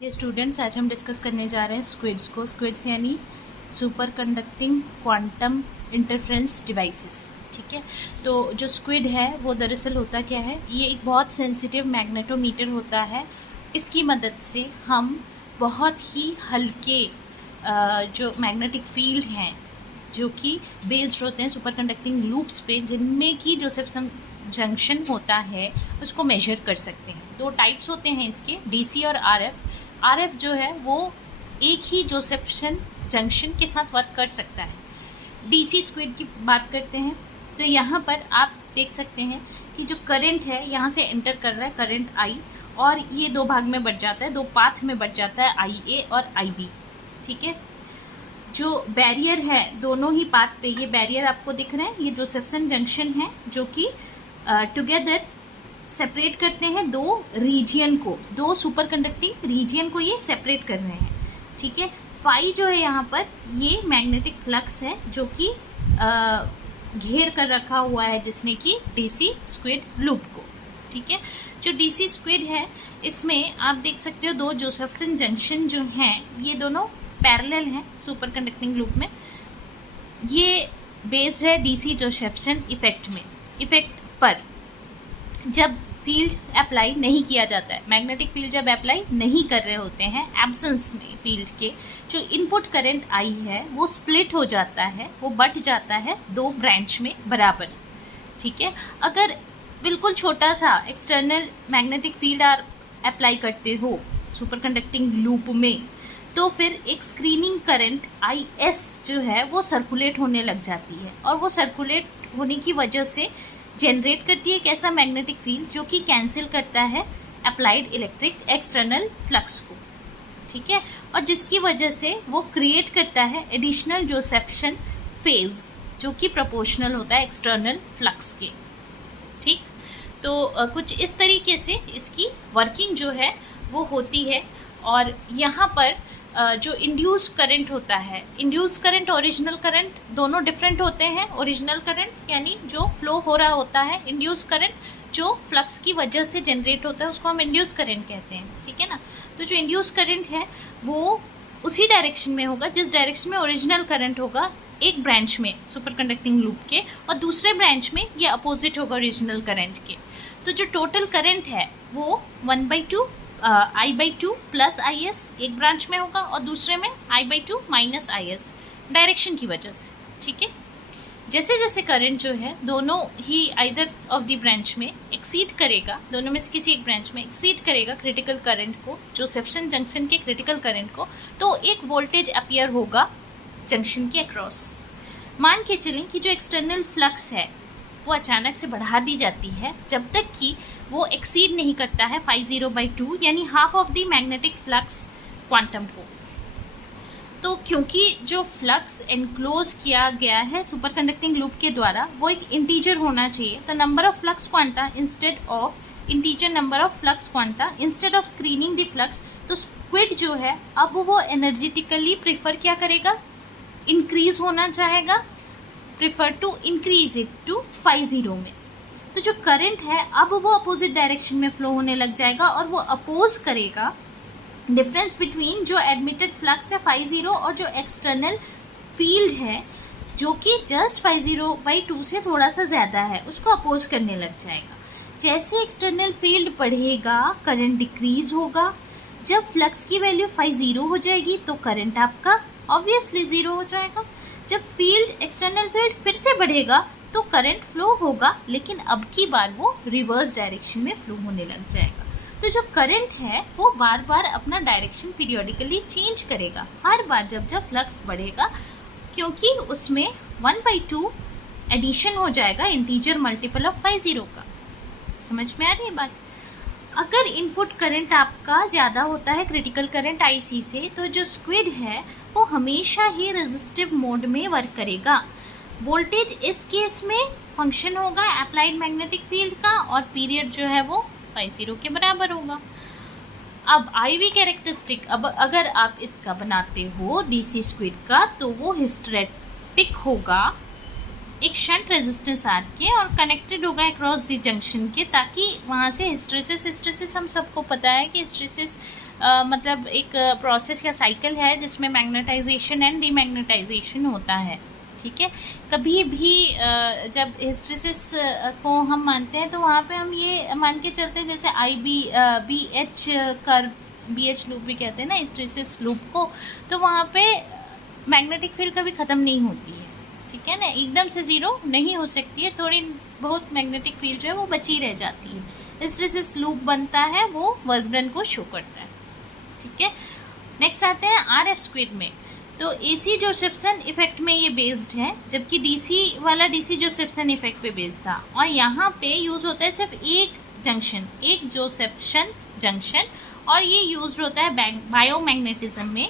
ये स्टूडेंट्स, आज हम डिस्कस करने जा रहे हैं स्क्विड्स को। स्क्विड्स यानी super conducting quantum interference devices. ठीक है, तो जो स्क्विड है वो दरअसल होता क्या है, ये एक बहुत सेंसिटिव मैग्नेटोमीटर होता है। इसकी मदद से हम बहुत ही हल्के जो मैग्नेटिक फील्ड हैं जो कि बेस्ड होते हैं सुपर कंडक्टिंग लूप्स पे, जिनमें कि जोसेफ्सन जंक्शन होता है, उसको मेजर कर सकते हैं। दो टाइप्स होते हैं इसके, डीसी और आरएफ। आरएफ जो है वो एक ही जोसेफ्सन जंक्शन के साथ वर्क कर सकता है। डीसी स्क्विड की बात करते हैं तो यहाँ पर आप देख सकते हैं कि जो करंट है यहाँ से एंटर कर रहा है करंट आई, और ये दो भाग में बट जाता है, दो पाथ में बट जाता है, आई ए और आई बी। ठीक है, जो बैरियर है दोनों ही पाथ पे, ये बैरियर आपको दिख रहे हैं, ये जोसेफ्सन जंक्शन है जो कि टुगेदर सेपरेट करते हैं दो रीजियन को, दो सुपर कंडक्टिंग रीजियन को ये सेपरेट कर रहे हैं। ठीक है, फाई जो है यहाँ पर ये मैग्नेटिक फ्लक्स है जो कि घेर कर रखा हुआ है, जिसने कि डीसी स्क्विड लूप को। ठीक है, जो डीसी स्क्विड है इसमें आप देख सकते हो दो जोसेफ्सन जंक्शन जो हैं ये दोनों पैरेलल हैं सुपर कंडक्टिंग लूप में। ये बेस्ड है डीसी जोसेफ्सन इफेक्ट में, इफेक्ट पर। जब फील्ड अप्लाई नहीं किया जाता है, मैग्नेटिक फील्ड जब अप्लाई नहीं कर रहे होते हैं, एब्सेंस में फील्ड के, जो इनपुट करंट आई है वो स्प्लिट हो जाता है, वो बट जाता है दो ब्रांच में बराबर। ठीक है, अगर बिल्कुल छोटा सा एक्सटर्नल मैग्नेटिक फील्ड आप अप्लाई करते हो सुपर कंडक्टिंग लूप में, तो फिर एक स्क्रीनिंग करंट आई एस जो है वो सर्कुलेट होने लग जाती है, और वो सर्कुलेट होने की वजह से जनरेट करती है एक ऐसा मैग्नेटिक फील्ड जो कि कैंसिल करता है अप्लाइड इलेक्ट्रिक एक्सटर्नल फ्लक्स को। ठीक है, और जिसकी वजह से वो क्रिएट करता है एडिशनल जोसेफ्सन फेज जो कि प्रोपोर्शनल होता है एक्सटर्नल फ्लक्स के। ठीक, तो कुछ इस तरीके से इसकी वर्किंग जो है वो होती है। और यहाँ पर जो इंड्यूस करंट होता है, इंड्यूस करंट ओरिजिनल करंट दोनों डिफरेंट होते हैं। ओरिजिनल करंट यानी जो फ्लो हो रहा होता है, इंड्यूस करंट जो फ्लक्स की वजह से जनरेट होता है उसको हम इंड्यूस करंट कहते हैं। ठीक है ना, तो जो इंड्यूस करंट है वो उसी डायरेक्शन में होगा जिस डायरेक्शन में ओरिजिनल करंट होगा, एक ब्रांच में सुपर कंडक्टिंग लूप के, और दूसरे ब्रांच में ये अपोजिट होगा ओरिजिनल करंट के। तो जो टोटल करंट है वो 1/2 I/2 प्लस आई एस एक ब्रांच में होगा, और दूसरे में I/2 minus I S direction की वजह से। ठीक है, जैसे जैसे करंट जो है दोनों ही आइदर ऑफ द ब्रांच में एक्सीड करेगा, दोनों में से किसी एक ब्रांच में एक्सीड करेगा क्रिटिकल करंट को, जोसेफ्सन जंक्शन के क्रिटिकल करंट को, तो एक वोल्टेज अपीयर होगा जंक्शन के अक्रॉस। मान के चलें कि जो एक्सटर्नल फ्लक्स है वो अचानक से बढ़ा दी जाती है जब तक कि वो एक्सीड नहीं करता है φ0/2 यानी half of the magnetic flux quantum को। तो क्योंकि जो फ्लक्स एनक्लोज किया गया है सुपर कंडक्टिंग लूप के द्वारा वो एक इंटीजर होना चाहिए, तो number of flux quanta instead of integer number of flux quanta instead of screening the flux, तो स्क्विड जो है अब वो एनर्जेटिकली प्रिफर क्या करेगा, इंक्रीज होना चाहेगा, prefer to increase it to φ0 में। तो जो करंट है अब वो अपोजिट डायरेक्शन में फ्लो होने लग जाएगा, और वो अपोज करेगा डिफरेंस बिटवीन जो एडमिटेड फ्लक्स है φ0 और जो एक्सटर्नल फील्ड है जो कि जस्ट φ0/2 से थोड़ा सा ज़्यादा है, उसको अपोज करने लग जाएगा। जैसे एक्सटर्नल फील्ड बढ़ेगा करंट डिक्रीज होगा, जब फ्लक्स की वैल्यू φ0 हो जाएगी तो करंट आपका ऑब्वियसली ज़ीरो हो जाएगा। जब फील्ड एक्सटर्नल फील्ड फिर से बढ़ेगा तो करंट फ्लो होगा, लेकिन अब की बार वो रिवर्स डायरेक्शन में फ्लो होने लग जाएगा। तो जो करंट है वो बार बार अपना डायरेक्शन पीरियोडिकली चेंज करेगा हर बार जब जब फ्लक्स बढ़ेगा, क्योंकि उसमें 1/2 एडिशन हो जाएगा इंटीजर मल्टीपल ऑफ φ0 का। समझ में आ रही है बात? अगर इनपुट करंट आपका ज़्यादा होता है क्रिटिकल करंट IC से, तो जो स्क्विड है वो हमेशा ही रेजिस्टिव मोड में वर्क करेगा। वोल्टेज इस केस में फंक्शन होगा अप्लाइड मैग्नेटिक फील्ड का, और पीरियड जो है वो φ0 के बराबर होगा। अब IV कैरेक्टरिस्टिक, अब अगर आप इसका बनाते हो डीसी स्क्विड का, तो वो हिस्टेरेटिक होगा एक शंट रेजिस्टेंस आर के, और कनेक्टेड होगा अक्रॉस द जंक्शन के, ताकि वहाँ से हिस्टेरेसिस हम सबको पता है कि हिस्टेरेसिस मतलब एक प्रोसेस या साइकिल है जिसमें मैग्नेटाइजेशन एंड डीमैग्नेटाइजेशन होता है। ठीक है, कभी भी जब हिस्टेरिसिस को हम मानते हैं तो वहाँ पे हम ये मान के चलते हैं जैसे BH कर्व, BH लूप भी कहते हैं ना हिस्टेरिसिस लूप को, तो वहाँ पे मैग्नेटिक फील्ड कभी ख़त्म नहीं होती है। ठीक है ना, एकदम से ज़ीरो नहीं हो सकती है, थोड़ी बहुत मैग्नेटिक फील्ड जो है वो बची रह जाती है। हिस्टेरिसिस लूप बनता है, वो वर्क डन को शो करता है। ठीक है, नेक्स्ट आते हैं RF स्क्विड में। तो AC जोसेफ्सन इफेक्ट में ये बेस्ड है, जबकि DC वाला DC जोसेफ्सन इफेक्ट पे बेस्ड था। और यहाँ पे यूज़ होता है सिर्फ एक जंक्शन, एक जोसेफ्सन जंक्शन, और ये यूज होता है बायोमैग्नेटिज्म में।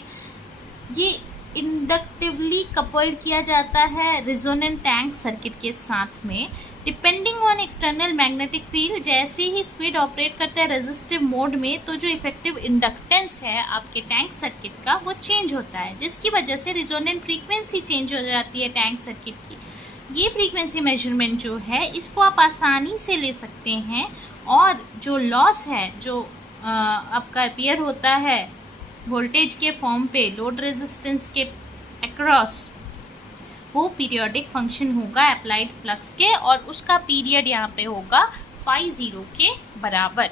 ये इंडक्टिवली कपल्ड किया जाता है रेजोनेंट टैंक सर्किट के साथ में। Depending on external magnetic field, जैसे ही स्क्विड ऑपरेट करता है रेजिस्टिव मोड में, तो जो इफेक्टिव इंडक्टेंस है आपके टैंक सर्किट का वो चेंज होता है, जिसकी वजह से रेजोनेंट फ्रीक्वेंसी चेंज हो जाती है टैंक सर्किट की। ये फ्रीक्वेंसी मेजरमेंट जो है इसको आप आसानी से ले सकते हैं, और जो लॉस है जो आपका अपीयर होता है वोल्टेज के फॉर्म पे लोड रेजिस्टेंस के अक्रॉस, वो पीरियोडिक फंक्शन होगा अप्लाइड फ्लक्स के, और उसका पीरियड यहाँ पे होगा फाई 0 के बराबर।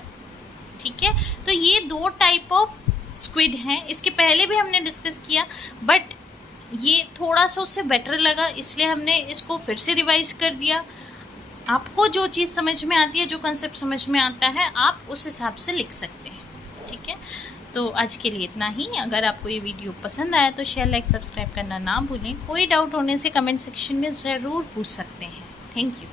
ठीक है, तो ये दो टाइप ऑफ स्क्विड हैं, इसके पहले भी हमने डिस्कस किया, बट ये थोड़ा सा उससे बेटर लगा इसलिए हमने इसको फिर से रिवाइज कर दिया। आपको जो चीज़ समझ में आती है, जो कंसेप्ट समझ में आता है, आप उस हिसाब से लिख सकते हैं। ठीक है, तो आज के लिए इतना ही। अगर आपको ये वीडियो पसंद आया तो शेयर, लाइक, सब्सक्राइब करना ना भूलें। कोई डाउट होने से कमेंट सेक्शन में ज़रूर पूछ सकते हैं। Thank you.